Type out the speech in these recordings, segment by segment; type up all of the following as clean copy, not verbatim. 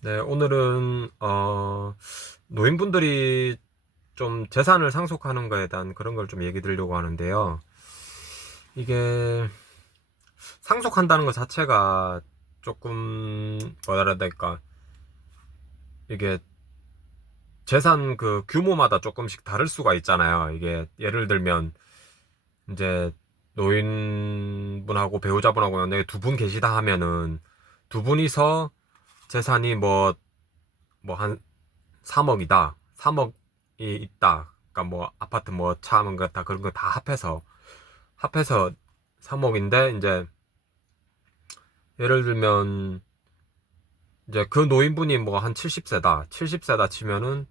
네, 오늘은 노인분들이 좀 재산을 상속하는 거에 대한 그런 걸 좀 얘기 드리려고 하는데요. 이게 상속한다는 것 자체가 조금 뭐라 해야 될까? 이게 재산 그 규모마다 조금씩 다를 수가 있잖아요. 이게 예를 들면 이제 노인분하고 배우자분하고 만약에 두 분 계시다 하면은 두 분이서 재산이 뭐 한 3억이다. 3억이 있다. 그러니까 뭐 아파트 뭐 차 뭐 다 그런 거 다 합해서 3억인데 이제 예를 들면 이제 그 노인분이 뭐 한 70세다. 70세다 치면은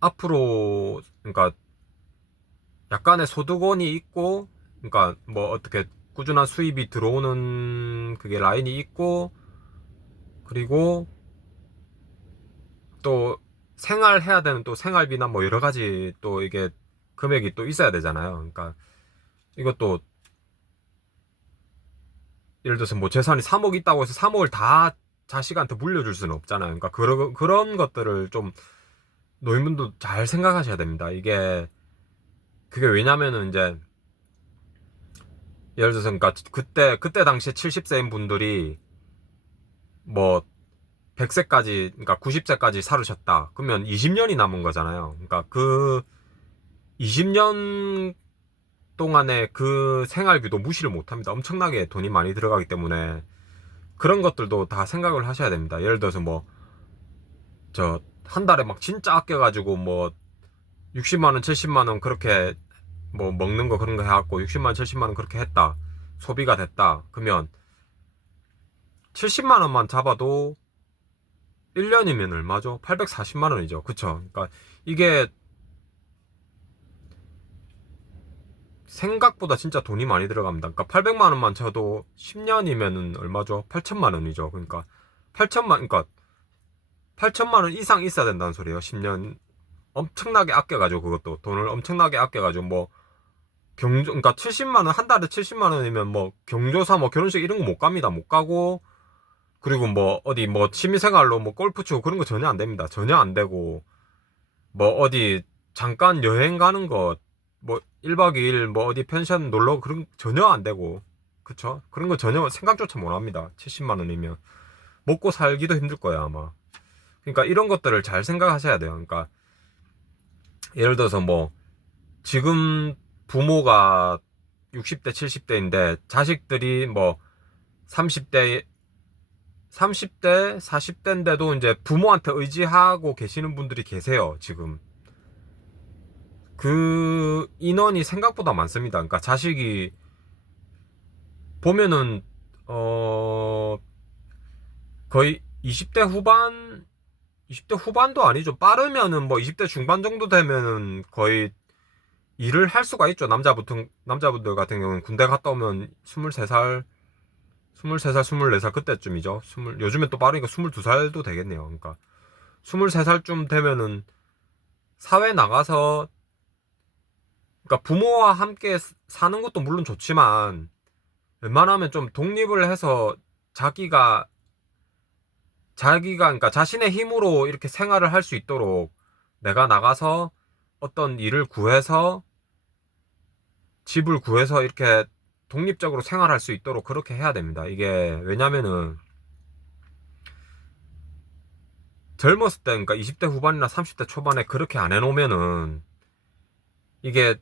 앞으로 그러니까 약간의 소득원이 있고 그러니까 뭐 어떻게 꾸준한 수입이 들어오는 그게 라인이 있고 그리고 또 생활해야 되는 또 생활비나 뭐 여러 가지 또 이게 금액이 또 있어야 되잖아요. 그러니까 이것도 예를 들어서 뭐 재산이 3억 있다고 해서 3억을 다 자식한테 물려줄 수는 없잖아요. 그러니까 그런 것들을 좀 노인분도 잘 생각하셔야 됩니다. 그게 왜냐면은 이제 예를 들어서 그러니까 그때 당시에 70세인 분들이 뭐 100세까지 그러니까 90세까지 살으셨다. 그러면 20년이 남은 거잖아요. 그러니까 그 20년 동안에 그 생활비도 무시를 못 합니다. 엄청나게 돈이 많이 들어가기 때문에 그런 것들도 다 생각을 하셔야 됩니다. 예를 들어서 뭐 한 달에 막 진짜 아껴가지고 뭐 60만 원, 70만 원 그렇게 뭐 먹는 거 그런 거 해갖고 60만 원, 70만 원 그렇게 했다. 소비가 됐다. 그러면 70만 원만 잡아도 1년이면 얼마죠? 840만 원이죠. 그쵸? 그러니까 이게 생각보다 진짜 돈이 많이 들어갑니다. 그러니까 800만 원만 쳐도 10년이면은 얼마죠? 8천만 원이죠. 그러니까 8천만 원 이상 있어야 된다는 소리예요. 10년 엄청나게 아껴가지고 그것도 돈을 엄청나게 아껴가지고 뭐 그러니까 70만 원, 한 달에 70만 원이면 뭐 경조사 뭐 결혼식 이런 거 못 갑니다. 못 가고 그리고 뭐 어디 뭐 취미생활로 뭐 골프 치고 그런 거 전혀 안 됩니다. 전혀 안 되고 뭐 어디 잠깐 여행 가는 거 뭐 1박 2일 뭐 어디 펜션 놀러 그런 거 전혀 안 되고 그쵸? 그런 거 전혀 생각조차 못 합니다. 70만 원이면 먹고 살기도 힘들 거예요, 아마. 그러니까 이런 것들을 잘 생각하셔야 돼요. 그러니까 예를 들어서 뭐 지금 부모가 60대, 70대인데 자식들이 뭐 30대, 30대, 40대인데도 이제 부모한테 의지하고 계시는 분들이 계세요, 지금. 그 인원이 생각보다 많습니다. 그러니까 자식이 보면은, 어, 거의 20대 후반, 20대 후반도 아니죠. 빠르면은 뭐 20대 중반 정도 되면은 거의 일을 할 수가 있죠. 남자분들 같은 경우는 군대 갔다 오면 23살, 23살, 24살 그때쯤이죠. 요즘엔 또 빠르니까 22살도 되겠네요. 그러니까 23살쯤 되면은 사회 나가서 그러니까 부모와 함께 사는 것도 물론 좋지만 웬만하면 좀 독립을 해서 자기가 그러니까 자신의 힘으로 이렇게 생활을 할 수 있도록 내가 나가서 어떤 일을 구해서 집을 구해서 이렇게 독립적으로 생활할 수 있도록 그렇게 해야 됩니다. 이게 왜냐면은 젊었을 때 그러니까 20대 후반이나 30대 초반에 그렇게 안 해놓으면은 이게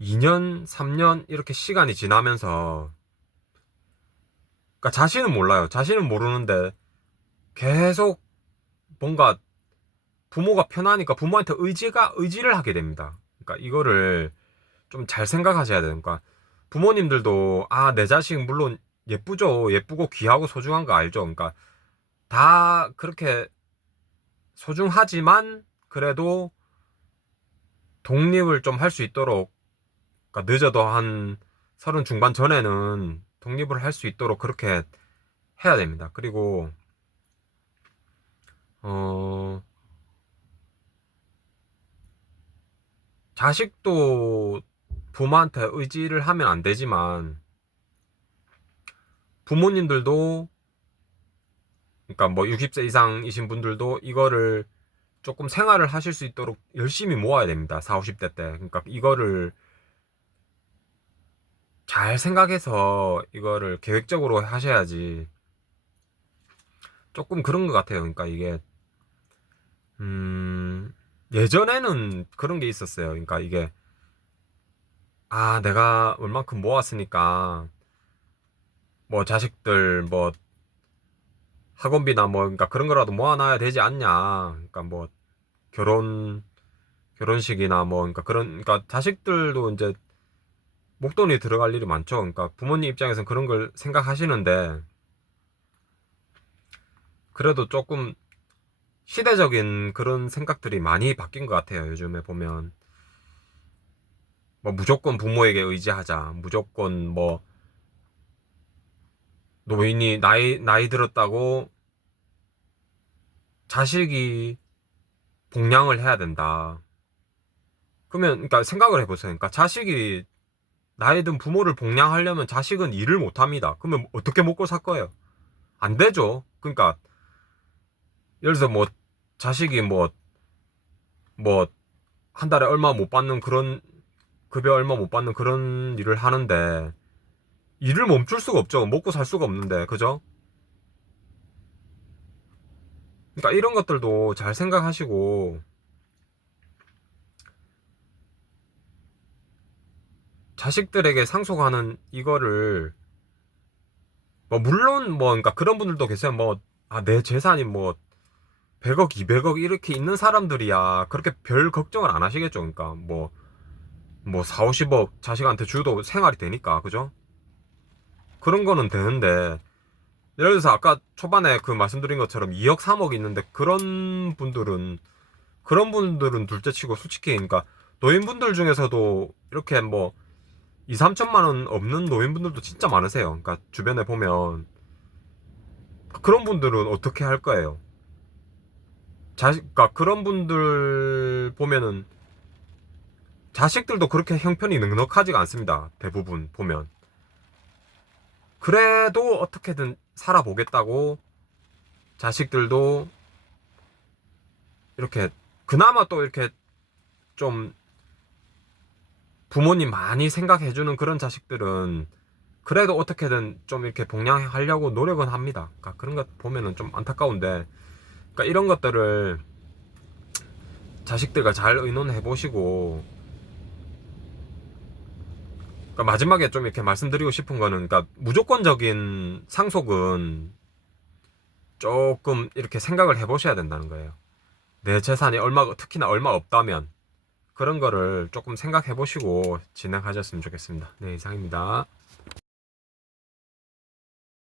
2년, 3년 이렇게 시간이 지나면서 그러니까 자신은 몰라요. 자신은 모르는데 계속 뭔가 부모가 편하니까 부모한테 의지를 하게 됩니다. 그러니까 이거를 좀 잘 생각하셔야 돼요. 그러니까 부모님들도 아, 내 자식 물론 예쁘죠. 예쁘고 귀하고 소중한 거 알죠. 그러니까 다 그렇게 소중하지만 그래도 독립을 좀 할 수 있도록 그러니까 늦어도 한 서른 중반 전에는 독립을 할 수 있도록 그렇게 해야 됩니다. 그리고 어 자식도 부모한테 의지를 하면 안 되지만 부모님들도 그러니까 뭐 60세 이상이신 분들도 이거를 조금 생활을 하실 수 있도록 열심히 모아야 됩니다. 4, 50대 때. 그러니까 이거를 잘 생각해서 이거를 계획적으로 하셔야지. 조금 그런 것 같아요. 그러니까 이게 음, 예전에는 그런 게 있었어요. 그러니까 이게 내가 얼만큼 모았으니까 뭐 자식들 뭐 학원비나 뭐 그러니까 그런 거라도 모아놔야 되지 않냐. 그러니까 뭐 결혼 결혼식이나 뭐 그러니까 그러니까 자식들도 이제 목돈이 들어갈 일이 많죠. 그러니까 부모님 입장에서는 그런 걸 생각하시는데 그래도 조금 시대적인 그런 생각들이 많이 바뀐 것 같아요. 요즘에 보면 뭐 무조건 부모에게 의지하자. 무조건 뭐 노인이 나이 들었다고 자식이 봉양을 해야 된다. 그러면 그러니까 생각을 해보세요. 그러니까 자식이 나이 든 부모를 봉양하려면 자식은 일을 못 합니다. 그러면 어떻게 먹고 살 거예요? 안 되죠. 그러니까 예를 들어서 뭐 자식이 뭐 한 달에 얼마 못 받는 그런 급여 얼마 못 받는 그런 일을 하는데 일을 멈출 수가 없죠. 먹고 살 수가 없는데 그죠? 그러니까 이런 것들도 잘 생각하시고 자식들에게 상속하는 이거를 뭐 물론 뭐 그러니까 그런 분들도 계세요. 뭐 내 재산이 뭐 100억, 200억 이렇게 있는 사람들이야 그렇게 별 걱정을 안 하시겠죠. 그러니까 뭐 4, 50억 자식한테 줘도 생활이 되니까 그죠? 그런 거는 되는데 예를 들어서 아까 초반에 그 말씀드린 것처럼 2억, 3억 있는데 그런 분들은 둘째치고 솔직히 그러니까 노인분들 중에서도 이렇게 뭐 2, 3천만 원 없는 노인분들도 진짜 많으세요. 그러니까 주변에 보면 그런 분들은 어떻게 할 거예요? 그러니까 그런 분들 보면은 자식들도 그렇게 형편이 넉넉하지가 않습니다. 대부분 보면. 그래도 어떻게든 살아보겠다고 자식들도 이렇게 그나마 또 이렇게 좀 부모님 많이 생각해주는 그런 자식들은 그래도 어떻게든 좀 이렇게 봉양하려고 노력은 합니다. 그러니까 그런 것 보면은 좀 안타까운데, 그러니까 이런 것들을 자식들과 잘 의논해 보시고, 그러니까 마지막에 좀 이렇게 말씀드리고 싶은 거는, 그러니까 무조건적인 상속은 조금 이렇게 생각을 해 보셔야 된다는 거예요. 내 재산이 특히나 얼마 없다면 그런 거를 조금 생각해 보시고 진행하셨으면 좋겠습니다. 네, 이상입니다.